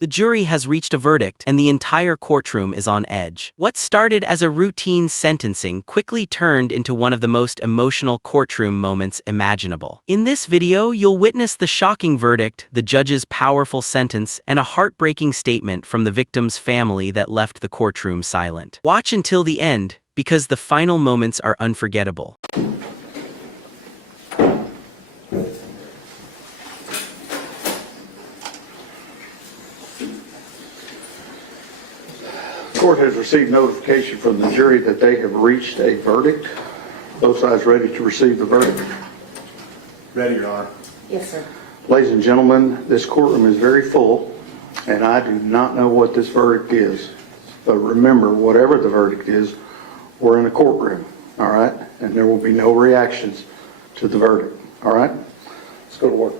The jury has reached a verdict, and the entire courtroom is on edge. What started as a routine sentencing quickly turned into one of the most emotional courtroom moments imaginable. In this video, you'll witness the shocking verdict, the judge's powerful sentence, and a heartbreaking statement from the victim's family that left the courtroom silent. Watch until the end, because the final moments are unforgettable. The court has received notification from the jury that they have reached a verdict. Both sides ready to receive the verdict? Ready, Your Honor. Yes, sir. Ladies and gentlemen, this courtroom is very full, and I do not know what this verdict is. But remember, whatever the verdict is, we're in a courtroom, all right? And there will be no reactions to the verdict, all right? Let's go to work.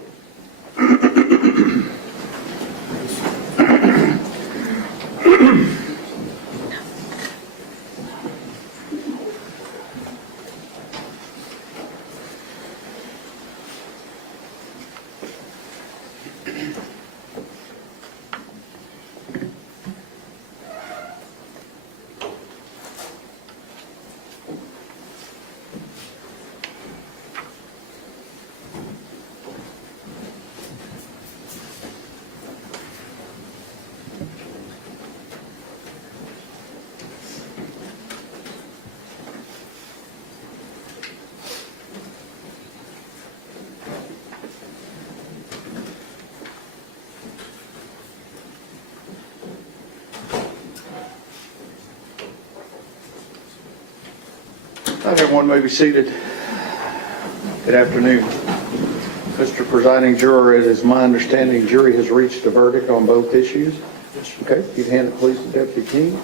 Everyone may be seated. Good afternoon. Mr. Presiding Juror, it is my understanding jury has reached a verdict on both issues. Okay, you'd hand it please to Deputy King.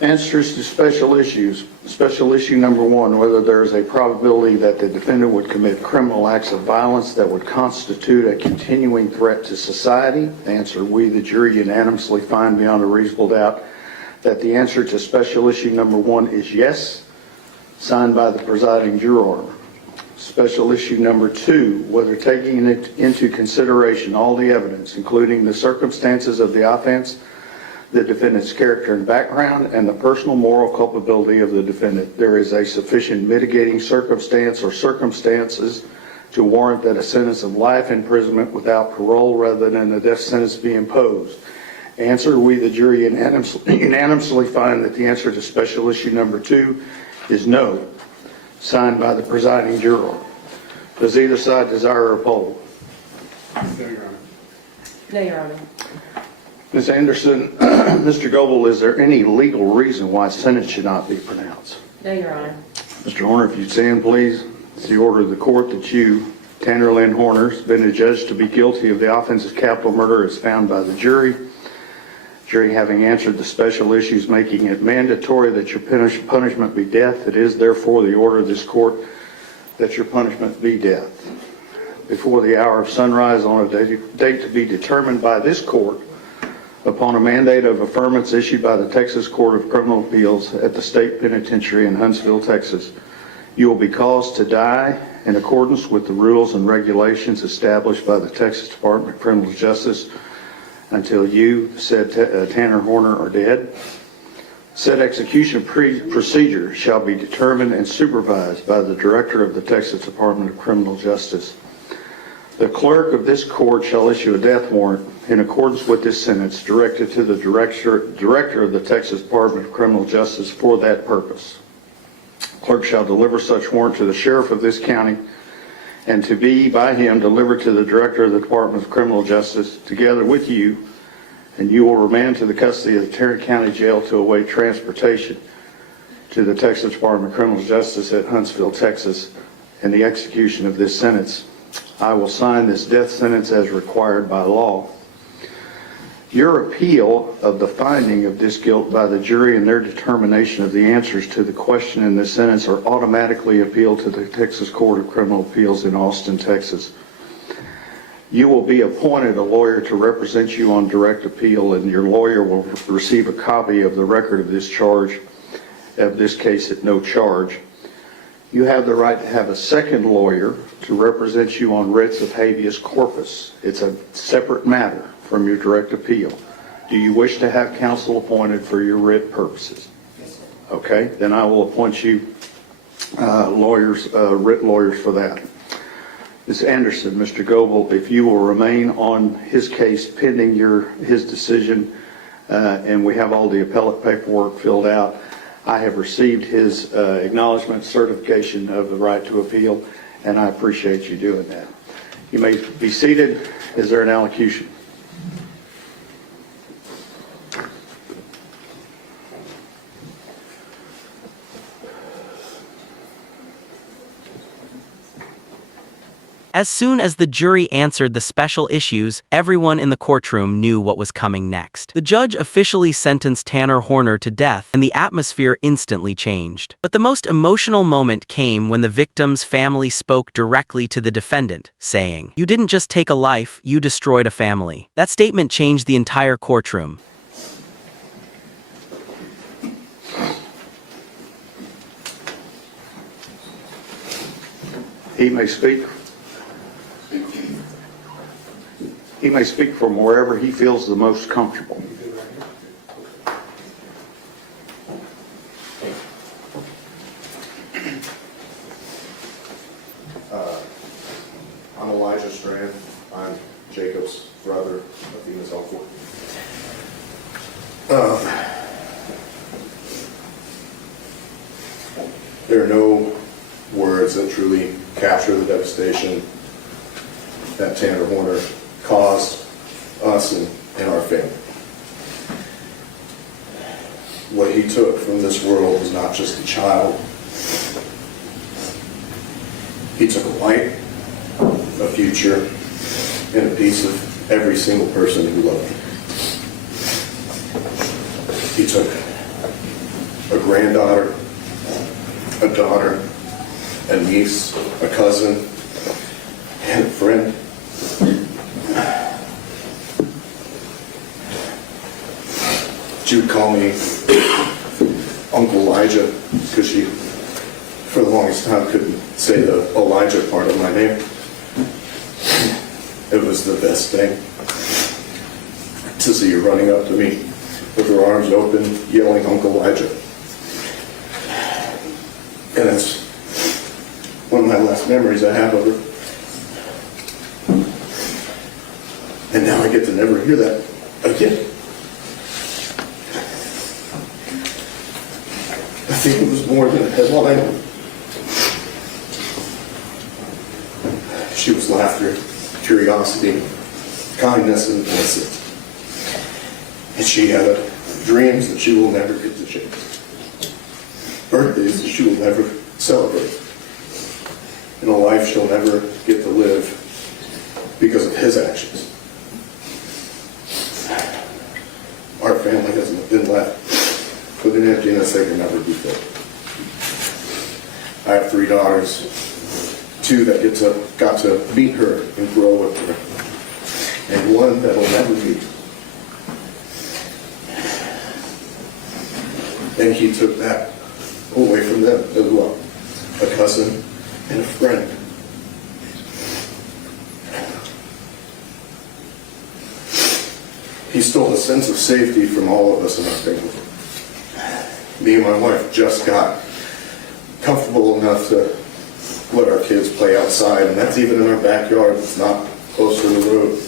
Answers to special issues. Special issue number one, whether there is a probability that the defendant would commit criminal acts of violence that would constitute a continuing threat to society. Answer, we, the jury, unanimously find beyond a reasonable doubt that the answer to special issue number one is yes, signed by the presiding juror. Special issue number two, whether taking into consideration all the evidence, including the circumstances of the offense, the defendant's character and background, and the personal moral culpability of the defendant, there is a sufficient mitigating circumstance or circumstances to warrant that a sentence of life imprisonment without parole rather than a death sentence be imposed. Answer, we, the jury, unanimously find that the answer to special issue number two is no, signed by the presiding juror. Does either side desire a poll? No, Your Honor. No, Your Honor. Ms. Anderson, Mr. Goebel, is there any legal reason why sentence should not be pronounced? No, Your Honor. Mr. Horner, if you'd stand, please. It's the order of the court that you, Tanner Lynn Horner, has been adjudged to be guilty of the offense of capital murder as found by the jury. Jury having answered the special issues, making it mandatory that your punishment be death, it is therefore the order of this court that your punishment be death. Before the hour of sunrise on a date to be determined by this court, upon a mandate of affirmance issued by the Texas Court of Criminal Appeals at the State Penitentiary in Huntsville, Texas, you will be caused to die in accordance with the rules and regulations established by the Texas Department of Criminal Justice until you, said Tanner Horner, are dead. Said execution procedure shall be determined and supervised by the Director of the Texas Department of Criminal Justice. The clerk of this court shall issue a death warrant in accordance with this sentence directed to the director of the Texas Department of Criminal Justice for that purpose. Clerk shall deliver such warrant to the sheriff of this county and to be by him delivered to the director of the Department of Criminal Justice together with you, and you will remand to the custody of the Tarrant County Jail to await transportation to the Texas Department of Criminal Justice at Huntsville, Texas, and the execution of this sentence. I will sign this death sentence as required by law. Your appeal of the finding of this guilt by the jury and their determination of the answers to the question in this sentence are automatically appealed to the Texas Court of Criminal Appeals in Austin, Texas. You will be appointed a lawyer to represent you on direct appeal, and your lawyer will receive a copy of the record of this charge, of this case at no charge. You have the right to have a second lawyer to represent you on writs of habeas corpus. It's a separate matter from your direct appeal. Do you wish to have counsel appointed for your writ purposes? Yes, sir. Okay, then I will appoint you writ lawyers for that. Ms. Anderson, Mr. Goebel, if you will remain on his case pending his decision, and we have all the appellate paperwork filled out, I have received his acknowledgement certification of the right to appeal, and I appreciate you doing that. You may be seated. Is there an allocution? As soon as the jury answered the special issues, everyone in the courtroom knew what was coming next. The judge officially sentenced Tanner Horner to death, and the atmosphere instantly changed. But the most emotional moment came when the victim's family spoke directly to the defendant, saying, "You didn't just take a life, you destroyed a family." That statement changed the entire courtroom. He may speak. He may speak from wherever he feels the most comfortable. I'm Elijah Strand. I'm Jacob's brother, Athena's uncle. There are no words that truly capture the devastation that Tanner Horner caused us and our family. What he took from this world was not just a child. He took a life, a future, and a piece of every single person who loved him. He took a granddaughter, a daughter, a niece, a cousin, and a friend. She would call me Uncle Elijah because she, for the longest time, couldn't say the Elijah part of my name. It was the best thing to see her running up to me with her arms open, yelling, "Uncle Elijah." And that's one of my last memories I have of her. And now I get to never hear that again. I think it was more than a headline. She was laughter, curiosity, kindness, and innocence. And she had dreams that she will never get to chase. Birthdays that she will never celebrate. And a life she'll never get to live because of his actions. Our family has been left with an emptiness that can never be filled. I have 3 daughters, 2 that got to meet her and grow with her, and 1 that will never meet. And he took that away from them as well, a cousin and a friend. He stole a sense of safety from all of us in our family. Me and my wife just got comfortable enough to let our kids play outside, and that's even in our backyard. It's not close to the road.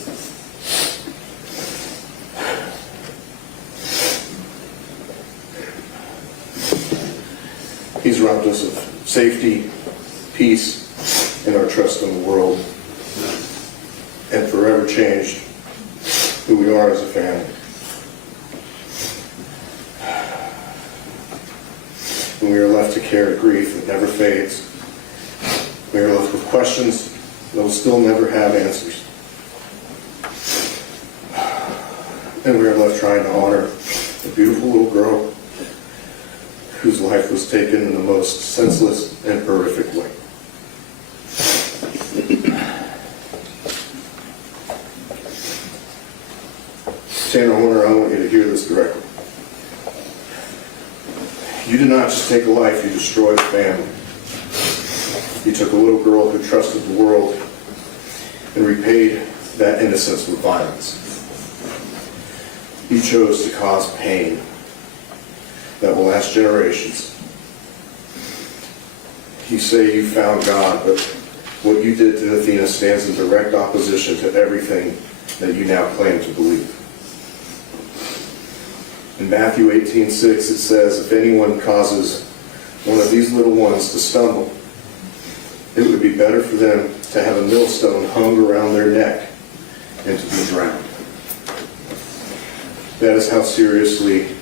He's robbed us of safety, peace, and our trust in the world, and forever changed who we are as a family. And we are left to carry grief that never fades. We are left with questions that will still never have answers. And we are left trying to honor a beautiful little girl whose life was taken in the most senseless and horrific way. Tanner Horner, I want you to hear this directly. You did not just take a life, you destroyed a family. You took a little girl who trusted the world and repaid that innocence with violence. You chose to cause pain that will last generations. You say you found God, but what you did to Athena stands in direct opposition to everything that you now claim to believe. In Matthew 18:6 it says, if anyone causes one of these little ones to stumble, it would be better for them to have a millstone hung around their neck and to be drowned. That is how seriously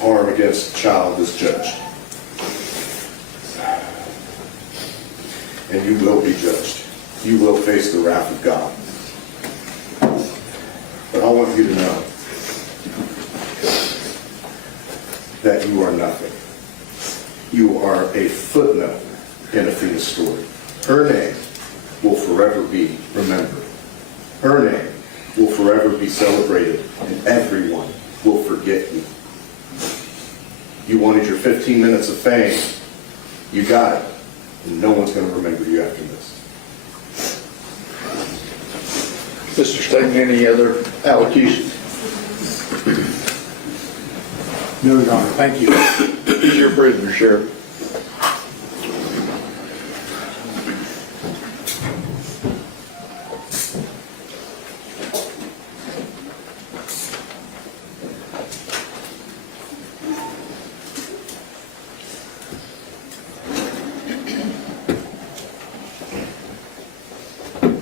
harm against a child is judged. And you will be judged. You will face the wrath of God. But I want you to know that you are nothing. You are a footnote in Athena's story. Her name will forever be remembered. Her name will forever be celebrated, and everyone will forget you. You wanted your 15 minutes of fame. You got it. And no one's going to remember you after this. Mr. Staten, any other allocutions? No, Your Honor. Thank you. He's your prisoner, Sheriff.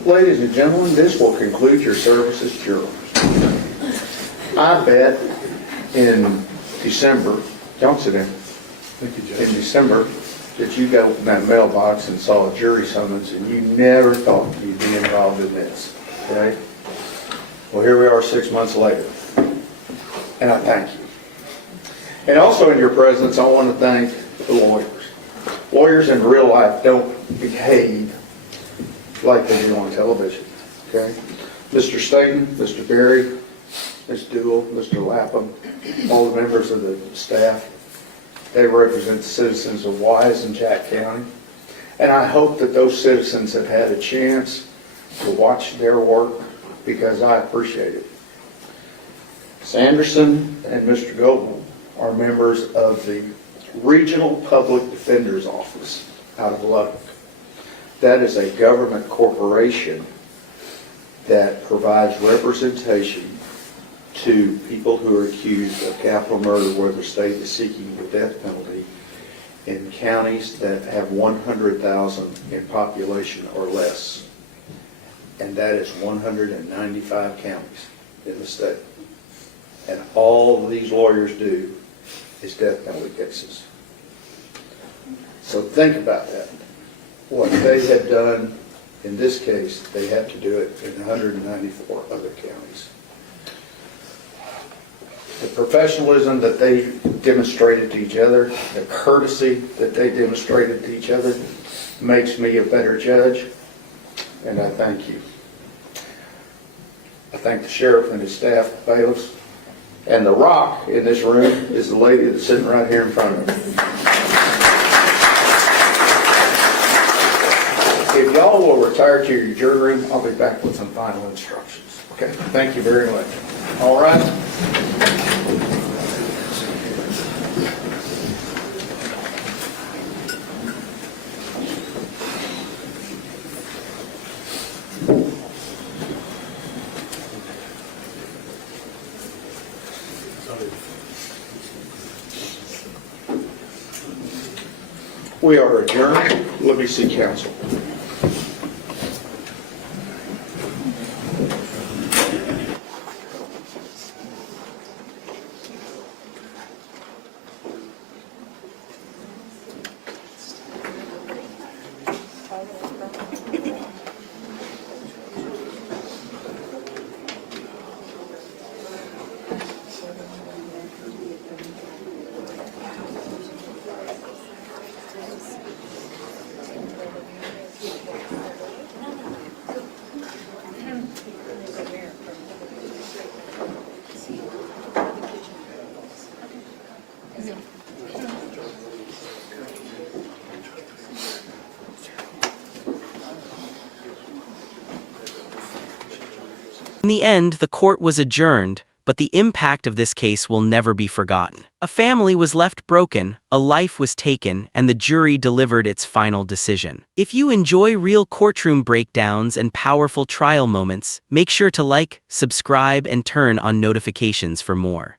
Ladies and gentlemen, this will conclude your service as jurors. I bet in December, don't sit down, Thank you, in Judge. December, that you got in that mailbox and saw a jury summons and you never thought you'd be involved in this, okay? Well, here we are 6 months later, and I thank you. And also in your presence, I want to thank the lawyers. Lawyers in real life don't behave like they do on television, okay? Mr. Staten, Mr. Berry, Ms. Dool, Mr. Lapham, all the members of the staff, they represent the citizens of Wise and Jack County. And I hope that those citizens have had a chance to watch their work because I appreciate it. Sanderson and Mr. Goldman are members of the Regional Public Defender's Office out of Lubbock. That is a government corporation that provides representation to people who are accused of capital murder where the state is seeking the death penalty in counties that have 100,000 in population or less. And that is 195 counties in the state. And all these lawyers do is death penalty cases. So think about that. What they had done in this case, they had to do it in 194 other counties. The professionalism that they demonstrated to each other, the courtesy that they demonstrated to each other, makes me a better judge, and I thank you. I thank the sheriff and his staff, bailiffs, and the rock in this room is the lady that's sitting right here in front of me. If y'all will retire to your jury room, I'll be back with some final instructions. Okay, thank you very much. All right. We are adjourned. Let me see counsel. In the end, the court was adjourned, but the impact of this case will never be forgotten. A family was left broken, a life was taken, and the jury delivered its final decision. If you enjoy real courtroom breakdowns and powerful trial moments, make sure to like, subscribe, and turn on notifications for more.